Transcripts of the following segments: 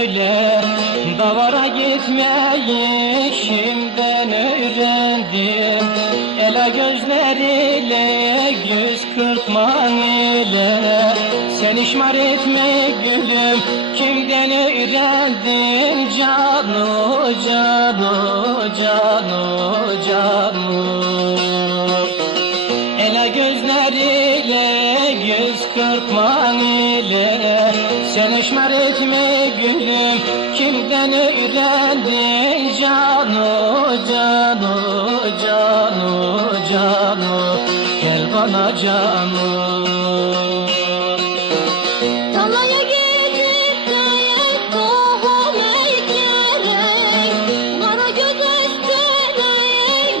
öyle, davara gitmeyi kimden öğrendim? Ela gözleriyle yüz kırpman ile, sen işmar etme gülüm, kimden öğrendin? Canu, canu, canu, canu. Ela gözleriyle yüz kırpman ile, sen işmar etme gülüm, kimden öğrendin? Canu, canu, canu, canu, gel bana canu. Talaya gidip de tohum ekerek, kara göz üstüne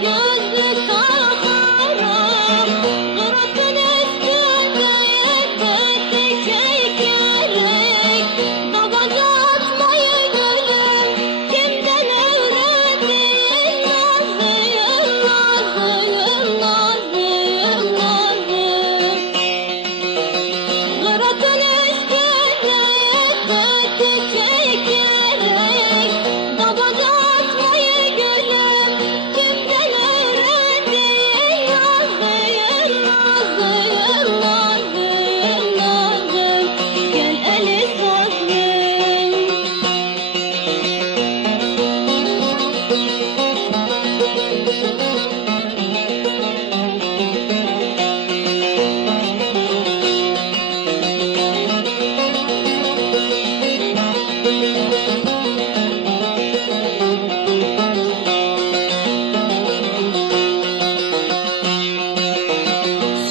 gözlük takarak, kıratın üstünde tetik çekerek, tabanca atmayı gülüm, kimden öğrendin? Nazlıyım, nazlıyım, nazlıyım, nazlıyım. Kıratın üstüne tetik çekerek, tabanca atmayı gülüm, kimden öğrendin? Nazlıyım, nazlıyım, nazlıyım, nazlıyım, gel eli sazlıyım.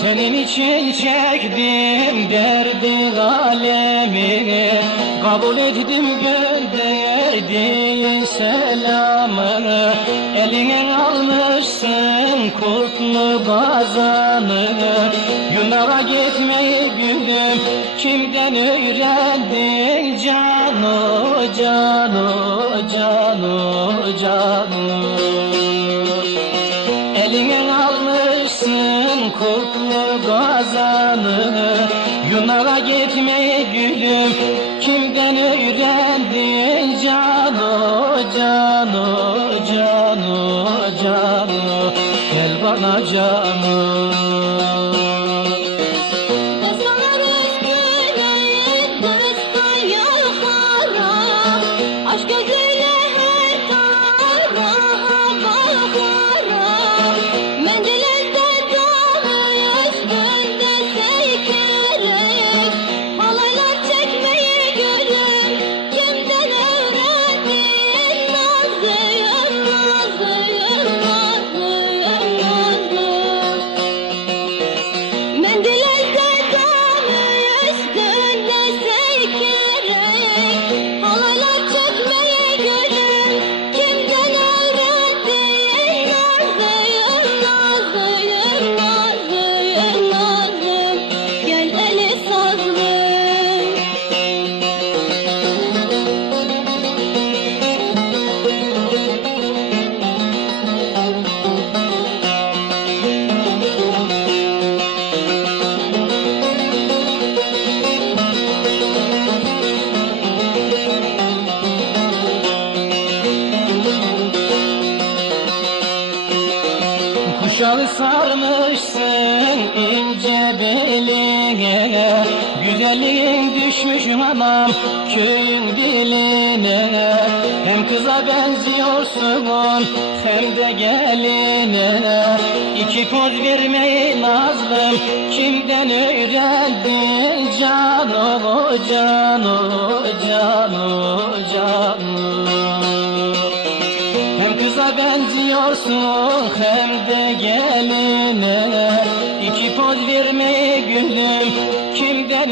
Senin için çektim derdi alemini, kabul ettim gönderdiğin selamı. Eline almışsın kurtlu bazanı, Yunan'a gitmeyi gülüm, kimden öğrendin? Canu, canu, canu, canu. Eline almışsın kurtlu gazanı, Yunan'a gitmeyi gülüm, kimden öğrendin? Canu, canu, canu, canu, gel bana canu. Kızlar üstüne destan yakara, aşk gözüyle her tarafa bakara, mendil elde dalı üstünde seykerek, halaylar çekmeyi gülüm, kimden öğrendin? Nazlıyım, nazlıyım, nazlıyım, nazlıyım. Mendil elde dalı üstünde seykerek, halaylar çekmeyi gülüm, kimden öğrendin? Nazlıyım, nazlıyım, nazlıyım, nazlıyım, gel eli sazlıyım. Kuşağı sarmışsın ince beline, güzelliğin düşmüş anam köyün diline. Hem kıza benziyorsun hem de geline, iki poz vermeyi nazlım, kimden öğrendin? Canu, canu, canu, canu. Hem kıza benziyorsun hem de geline, iki poz vermeyi gülüm, kimden